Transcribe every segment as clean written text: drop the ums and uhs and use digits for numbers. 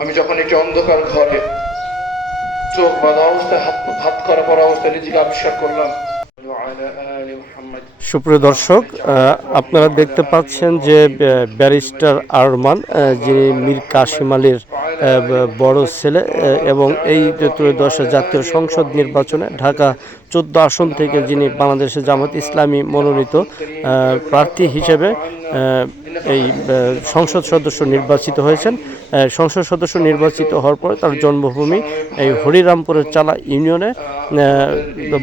আমি যখন একটি অন্ধকার ঘরে চোখ বাঁধা অবস্থায় হাত করা পড়া অবস্থায় নিজেকে আবিষ্কার করলাম। সুপ্রিয় দর্শক, আপনারা দেখতে পাচ্ছেন যে ব্যারিস্টার আরমান, যিনি মীর কাসেম আলীর বড় ছেলে, এবং এই ত্রয়োদশ জাতীয় সংসদ নির্বাচনে ঢাকা 14 আসন থেকে যিনি বাংলাদেশের জামাত ইসলামী মনোনীত প্রার্থী হিসেবে এই সংসদ সদস্য নির্বাচিত হয়েছেন। সংসদ সদস্য নির্বাচিত হওয়ার পরে তার জন্মভূমি এই হরিরামপুরের চালা ইউনিয়নে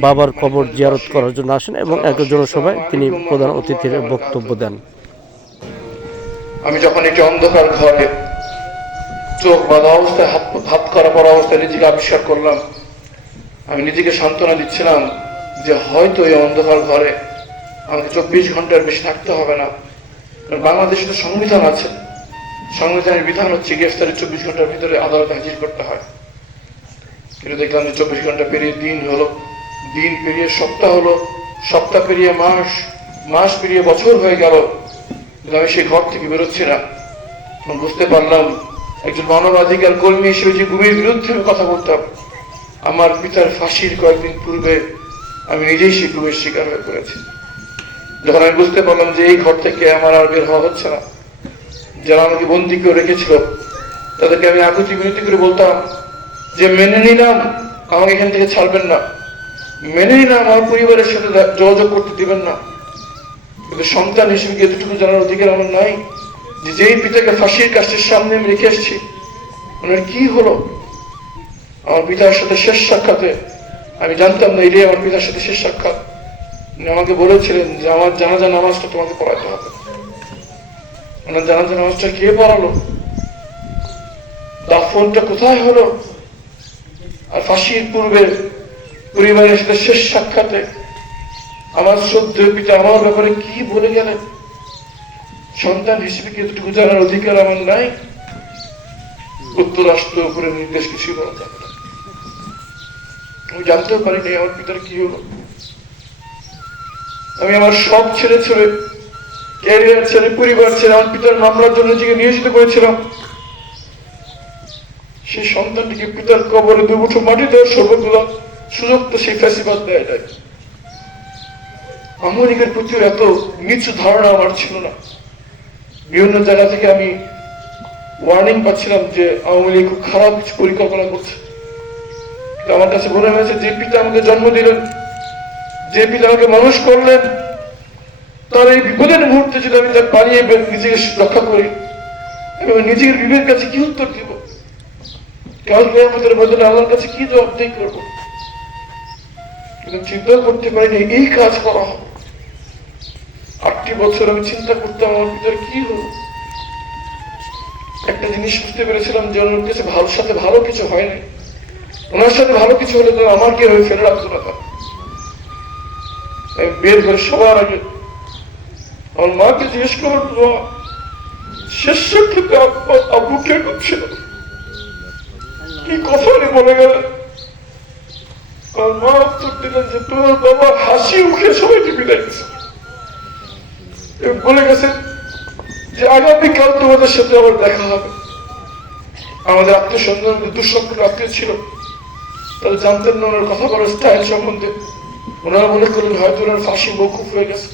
বাবার কবর জিয়ারত করার জন্য আসেন এবং এক জনসভায় তিনি প্রধান অতিথির বক্তব্য দেন। আমি যখন একটি অন্ধকার ঘরে চোখ বাঁধা অবস্থায় হাত করা পড়া অবস্থায় নিজেকে আবিষ্কার করলাম, আমি নিজেকে সান্ত্বনা দিচ্ছিলাম যে হয়তো এই অন্ধকার ঘরে আমাকে 24 ঘন্টার বেশি থাকতে হবে না। বাংলাদেশে তো সংবিধান আছে, সংবিধানের বিধান হচ্ছে গ্রেফতারের 24 ঘন্টার ভিতরে আদালতে হাজির করতে হয়। কিন্তু দেখলাম যে 24 ঘন্টা পেরিয়ে দিন হলো, দিন পেরিয়ে সপ্তাহ হলো, সপ্তাহ পেরিয়ে মাস, মাস পেরিয়ে বছর হয়ে গেল, কিন্তু আমি সেই ঘর থেকে বেরোচ্ছি না। বুঝতে পারলাম একজন মানবাধিকার কর্মী হিসেবে যে গুমের বিরুদ্ধে কথা বলতাম, আমার পিতার ফাঁসির কয়েকদিন পূর্বে আমি নিজেই সেই গুমের শিকার হয়ে পড়েছি। যখন আমি বুঝতে পারলাম যে এই ঘর থেকে আমার আর বের হওয়া হচ্ছে না, যারা আমাকে বন্দি করে রেখেছিল তাদেরকে আমি আকুতি বিনতি করে বলতাম যে মেনে নিলাম আমাকে এখান থেকে ছাড়বেন না, মেনে নিলাম আমার পরিবারের সাথে যোগাযোগ করতে দিবেন না, কিন্তু সন্তান হিসেবে এতটুকু জানার অধিকার আমার নাই যে যেই পিতাকে ফাঁসির কাছের সামনে আমি রেখে এসেছি ওনার কি হলো। আমার পিতার সাথে শেষ সাক্ষাতে আমি জানতাম না এটাই আমার পিতার সাথে শেষ সাক্ষাৎ। আমাকে বলেছিলেন যে আমার জানাজা নামাজটা তোমাকে পড়াতে হবে। ওনার জানাজা নামাজটা কে পড়ালো? দাফনটা কোথায় হলো? আর ফাঁসির পূর্বে পরিবারের সাথে শেষ সাক্ষাতে আমার শ্রদ্ধেয় পিতা আমার ব্যাপারে কি বলে গেলেন? সন্তান হিসেবে কি এতটুকু জানার অধিকার আমার নাই? যুক্তরাষ্ট্র উপরে নির্দেশ কিছুই বলা যাবে না। আমি জানতেও পারিনি আমার পিতার কি হলো। আমি আমার সব ছেড়ে ছেড়ে, ক্যারিয়ার ছেড়ে, পরিবার ছেড়ে আমার পিতার মামলার জন্য নিজেকে নিয়োজিত করেছিলাম। সেই সন্তানটিকে পিতার কবরে দুমুঠো মাটি দেওয়ার সর্বগুলো সুযোগ তো সেই ফ্যাসিবাদ দেয় নাই। আওয়ামী লীগের প্রতি এত নিচু ধারণা আমার ছিল না। বিভিন্ন জায়গা থেকে আমি ওয়ার্নিং পাচ্ছিলাম যে আওয়ামী লীগ খুব খারাপ কিছু পরিকল্পনা করছে। আমার কাছে মনে হয়েছে যে পিতা আমাকে জন্ম দিলেন, যে পিতা আমাকে মানুষ করলেন, তার এই বিপদের মুহূর্তে যদি আমি তার পালিয়ে নিজেকে রক্ষা করি এবং নিজের বিবেকের কাছে কি উত্তর দিব, কালকে আমাদের মধ্যে আল্লাহর কাছে কি জবাবদেহি করব? কিন্তু চিন্তা করতে পারিনি এই কাজ করা হবে। 8টি বছর আমি চিন্তা করতাম আমার পিতার কি হলো। একটা জিনিস বুঝতে পেরেছিলাম যে ওনার কাছে সাথে ভালো কিছু হয়নি। ওনার সাথে ভালো কিছু হলে তো আমার কি হয়ে ফেলে রাখতো না। আমি বের করে সবার আগে আমার মাকে জিজ্ঞেস করবো শেষ ক্ষেত্রে আব্বু কে করছিল, কি কথা বলে গেলেন। আমার মা উত্তর দিলেন যে তোমার বাবা হাসি মুখে সবাইকে বিদায় দিচ্ছে এবং বলে গেছেন যে আগামীকাল তোমাদের সাথে আবার দেখা হবে। আমাদের আত্মীয় স্বজন দুঃসম্পর্ক আত্মীয় ছিল, তারা জানতেন না ওনার কথা বলার স্টাইল সম্বন্ধে। ওনারা মনে করলেন হয়তো ওনার ফাঁসি মৌকুফ হয়ে গেছে।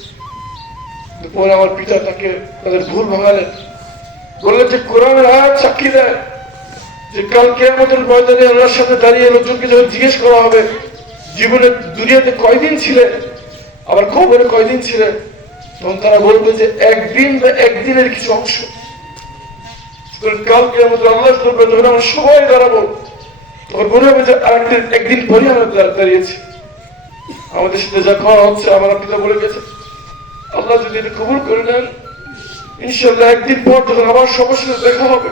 পরে আমার পিতা তাকে তাদের ভুল ভাঙালেন, বললেন যে কোরআনের আয়াত সাক্ষী দেয় যে কালকে আমাদের ময়দানে আল্লাহর সাথে দাঁড়িয়ে লোকজনকে যখন জিজ্ঞেস করা হবে জীবনে দুনিয়াতে কয়দিন ছিলেন, আবার কবরে কয়দিন ছিলেন, তখন তারা বলবে যে একদিন বা একদিনের কিছু অংশ। কালকে আমাদের আল্লাহর দরবারে যখন আমরা সবাই দাঁড়াবো তখন মনে হবে যে একদিন পরে আমরা দাঁড়িয়েছি। আমাদের সাথে যা করা হচ্ছে আমার পিতা বলে গেছে আল্লাহ যদি এটা কবুল করে নেন ইনশাল্লাহ একদিন পর যখন আবার সবার সাথে দেখা হবে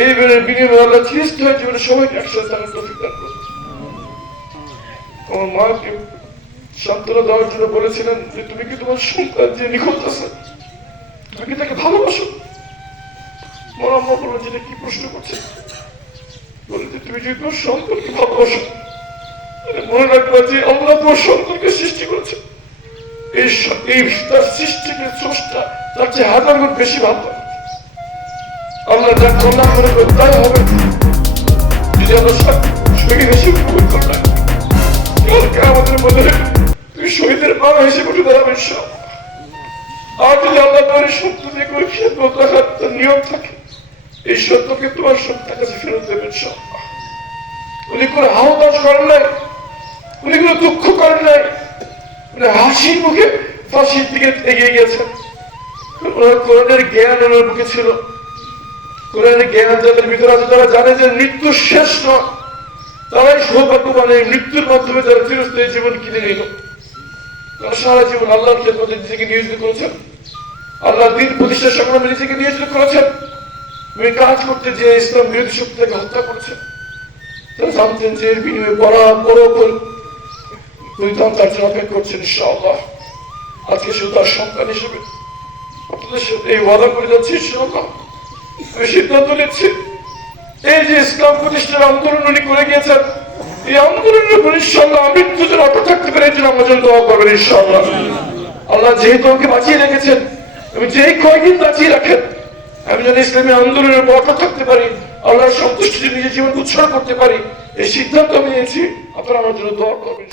এই বেড়ের বিনিময়ে আল্লাহ সৃষ্টি হয়ে জীবনে সবাইকে একসাথে থাকার তৌফিক দান করবেন। আমার মাকে সান্ত্বনা দেওয়ার জন্য বলেছিলেন যে তুমি কি তোমার সন্তান যে নিখোঁজ আছে তুমি কি তাকে ভালোবাসো? আমার আম্মা বললেন যে কি প্রশ্ন করছে, বলে যে তুমি যদি তোমার সন্তানকে ভালোবাসো মনে রাখবা যে আল্লাহ তোমার সন্তানকে সৃষ্টি করেছে, এই তার সৃষ্টিকে স্রষ্টা তার চেয়ে 1000 গুণ বেশি ভালো। আর আল্লাহ যা কল্যাণ মনে করে তাই হবে। যদি আমরা শহীদ হিসেবে কবুল করলাম, কালকে আমাদের মধ্যে তুমি শহীদের মা হিসেবে উঠে দাঁড়াবে ইনশাআল্লাহ। আর যদি আল্লাহ তোমার সত্য দিয়ে করে খেদমত রাখার নিয়ম থাকে, এই সত্যকে তোমার সত্যের কাছে ফেরত দেবে ইনশাআল্লাহ। উনি কোনো হাওতাস করেন নাই, উনি কোনো দুঃখ করেন নাই, উনি হাসির মুখে ফাঁসির দিকে এগিয়ে গেছেন। ওনার কোরআনের জ্ঞান ওনার মুখে ছিল। কোরআনের জ্ঞান যাদের ভিতরে আছে তারা জানে যে মৃত্যু শেষ নয়, তারাই সৌভাগ্যবান। এই মৃত্যুর মাধ্যমে যারা চিরস্থায়ী জীবন কিনে নিল, তারা সারা জীবন আল্লাহর খেদমতে নিজেকে নিয়োজিত করেছেন, আল্লাহর দ্বীন প্রতিষ্ঠার সংগ্রামে নিজেকে নিয়োজিত করেছেন। উনি কাজ করতে যে ইসলাম বিরোধী শক্তিকে হত্যা করেছেন, তারা জানতেন যে এর বিনিময়ে পরিধান তার জন্য অপেক্ষা করছেন ইনশাআল্লাহ। আজকে শুধু তার সন্তান হিসেবে আপনাদের সাথে এই ওয়াদা করে যাচ্ছি ইনশাআল্লাহ। আমি সিদ্ধান্ত নিচ্ছি, এই যে ইসলাম প্রতিষ্ঠার আন্দোলন উনি করে গিয়েছেন, এই আন্দোলনের উপর ইনশাআল্লাহ মৃত্যু যেন অটল থাকতে পারে, এই জন্য আমরা যেন দোয়া করবেন ইনশাআল্লাহ। আল্লাহ যেহেতু আমাকে বাঁচিয়ে রেখেছেন, আমি যেই কয়দিন বাঁচিয়ে রাখেন, আমি যেন ইসলামী আন্দোলনের উপর অটল থাকতে পারি, আল্লাহর সন্তুষ্টি নিজের জীবন উৎসর্গ করতে পারি, এই সিদ্ধান্ত আমি নিয়েছি। আপনারা আমার জন্য দোয়া করবেন।